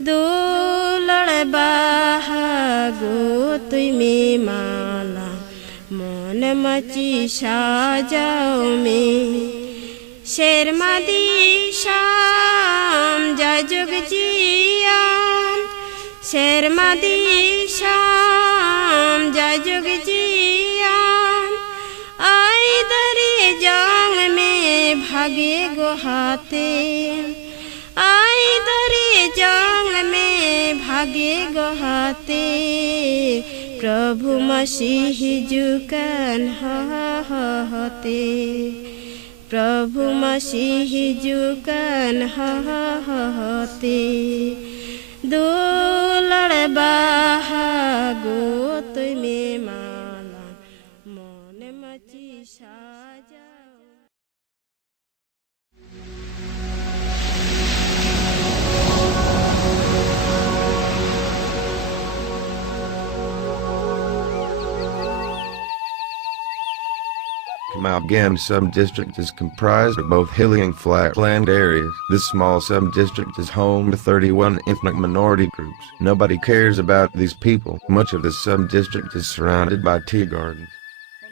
दुलड़ बाहागो तुमी माला मन मची साजाओ में शेर मादी शाम जाजुग जियान शेर मादी शाम जाजुग जियान आई दरी जांग में भागे गोहाते आई दरी जांग में भागे गोहाते प्रभु मसीह जुकन होते प्रभु मसीह जुकन होते दुलड़ बाहागो तुमे माला मन मची साजाओ। Amalgam sub-district is comprised of both hilly and flatland areas. This small sub-district is home to 31 ethnic minority groups. Nobody cares about these people. Much of the sub-district is surrounded by tea gardens.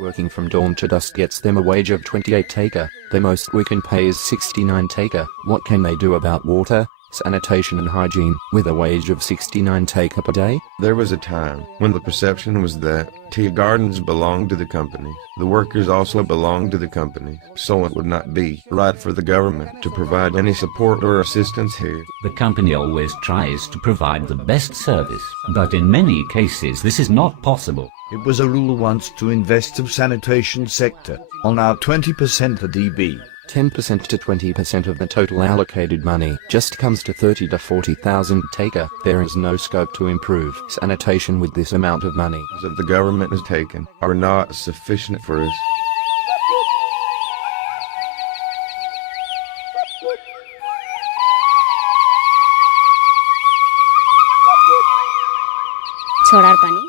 Working from dawn to dusk gets them a wage of 28 taker. The most we can pay is 69 taker. What can they do about water, sanitation and hygiene, with a wage of 69 taker per day? There was a time when the perception was that tea gardens belonged to the companies. The workers also belonged to the companies, so it would not be right for the government to provide any support or assistance here. The company always tries to provide the best service, but in many cases this is not possible. It was a rule once to invest in sanitation sector on our 20% of DB. 10% to 20% of the total allocated money just comes to 30 to 40,000 taker. There is no scope to improve sanitation with this amount of money. That the government has taken are not sufficient for us.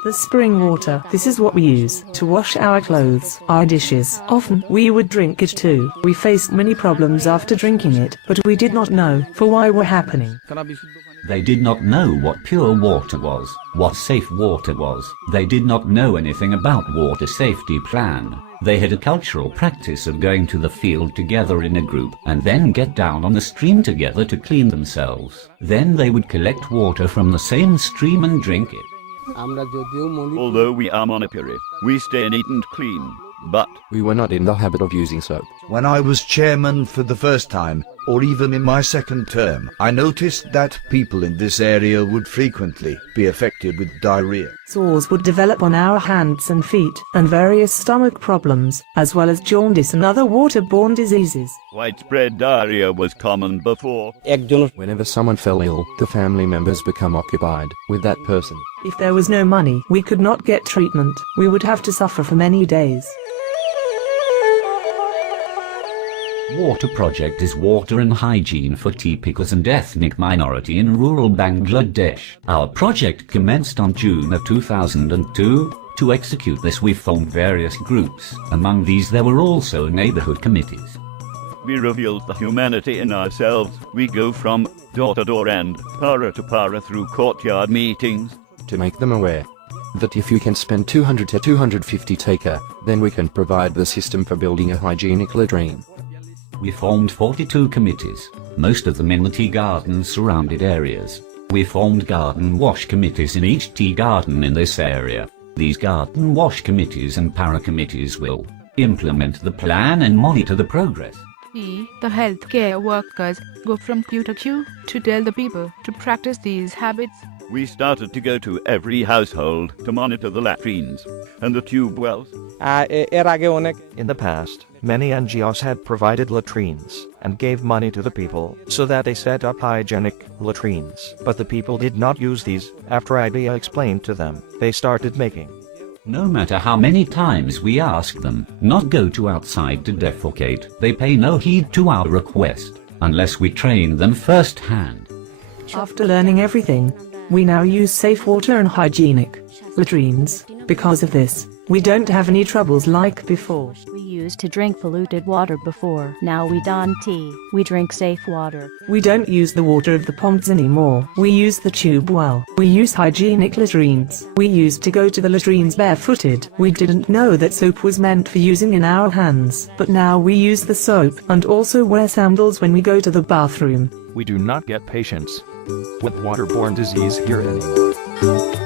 The spring water, this is what we use to wash our clothes, our dishes. Often, we would drink it too. We faced many problems after drinking it, but we did not know for why were happening. They did not know what pure water was, what safe water was. They did not know anything about water safety plan. They had a cultural practice of going to the field together in a group and then get down on the stream together to clean themselves. Then they would collect water from the same stream and drink it. Although we are Monopuri, we stay neat and clean, but we were not in the habit of using soap. When I was chairman for the first time, or even in my second term, I noticed that people in this area would frequently be affected with diarrhea. Sores would develop on our hands and feet, and various stomach problems, as well as jaundice and other waterborne diseases. Widespread diarrhea was common before. Whenever someone fell ill, the family members become occupied with that person. If there was no money, we could not get treatment. We would have to suffer for many days. Water project is water and hygiene for tea pickers and ethnic minority in rural Bangladesh. Our project commenced on June of 2002. To execute this we formed various groups. Among these there were also neighborhood committees. We revealed the humanity in ourselves. We go from door to door and para to para through courtyard meetings. To make them aware that if you can spend 200 to 250 taker, then we can provide the system for building a hygienic latrine. We formed 42 committees, most of them in the tea garden surrounded areas. We formed garden wash committees in each tea garden in this area. These garden wash committees and para committees will implement the plan and monitor the progress. The healthcare workers go from queue to queue to tell the people to practice these habits. We started to go to every household to monitor the latrines and the tube wells. In the past, many NGOs had provided latrines and gave money to the people so that they set up hygienic latrines. But the people did not use these. After idea explained to them, they started making. No matter how many times we ask them not go to outside to defecate, they pay no heed to our request, unless we train them firsthand. After learning everything, we now use safe water and hygienic latrines. Because of this, we don't have any troubles like before. We use used to drink polluted water before. Now we don't tea. We drink safe water. We don't use the water of the ponds anymore. We use the tube well. We use hygienic latrines. We used to go to the latrines barefooted. We didn't know that soap was meant for using in our hands. But now we use the soap and also wear sandals when we go to the bathroom. We do not get patients with waterborne disease here anymore.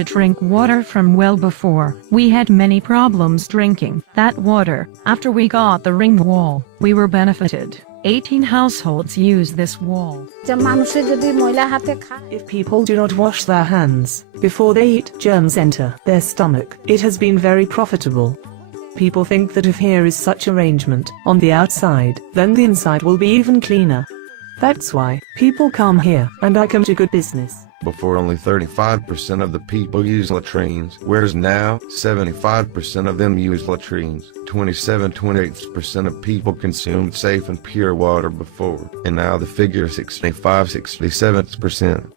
To drink water from well before. We had many problems drinking that water. After we got the ring wall, we were benefited. 18 households use this wall. If people do not wash their hands before they eat, germs enter their stomach. It has been very profitable. People think that if here is such arrangement on the outside, then the inside will be even cleaner. That's why people come here, and I come to good business. Before, only 35% of the people use latrines, whereas now 75% of them use latrines. 27-28% of people consumed safe and pure water before, and now the figure is 65-67%.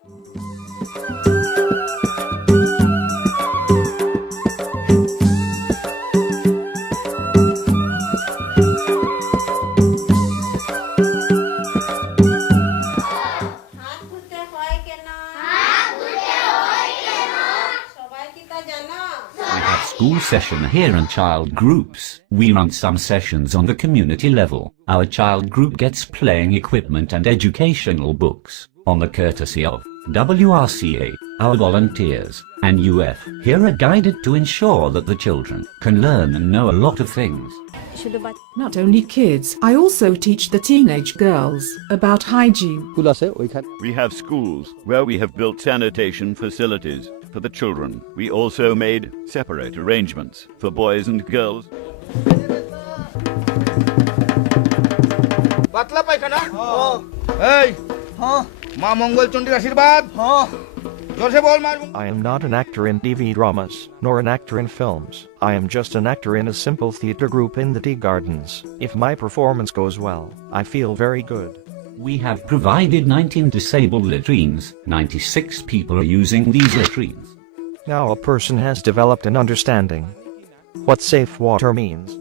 School session here and child groups. We run some sessions on the community level. Our child group gets playing equipment and educational books on the courtesy of WRCA. Our volunteers and UF here are guided to ensure that the children can learn and know a lot of things. Not only kids, I also teach the teenage girls about hygiene. We have schools where we have built sanitation facilities for the children. We also made separate arrangements for boys and girls. I am not an actor in TV dramas, nor an actor in films. I am just an actor in a simple theater group in the Tea Gardens. If my performance goes well, I feel very good. We have provided 19 disabled latrines. 96 people are using these latrines. Now a person has developed an understanding what safe water means.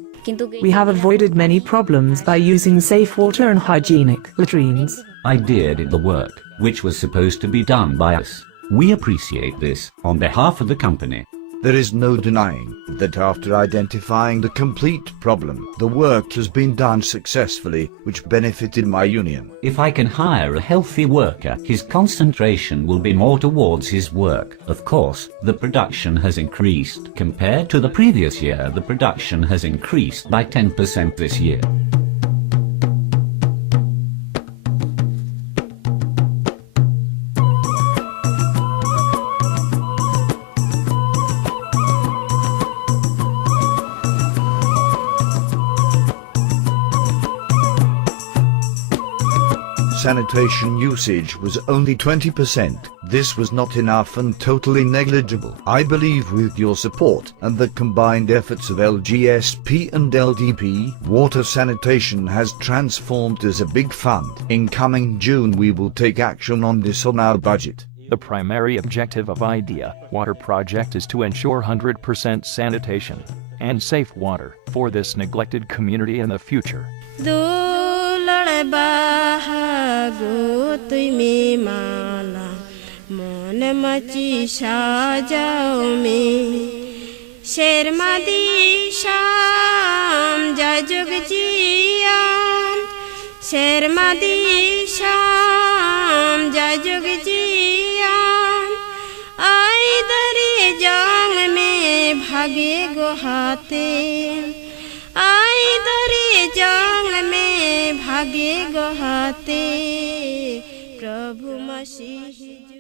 We have avoided many problems by using safe water and hygienic latrines. I did the work, which was supposed to be done by us. We appreciate this on behalf of the company. There is no denying that after identifying the complete problem, the work has been done successfully, which benefited my union. If I can hire a healthy worker, his concentration will be more towards his work. Of course, the production has increased. Compared to the previous year, the production has increased by 10% this year. Sanitation usage was only 20%. This was not enough and totally negligible. I believe with your support and the combined efforts of LGSP and LDP, water sanitation has transformed as a big fund. In coming June we will take action on this on our budget. The primary objective of IDEA Water Project is to ensure 100% sanitation and safe water for this neglected community in the future. भागे गोहाते आई दरे जंग में भागे गोहाते प्रभु मसीह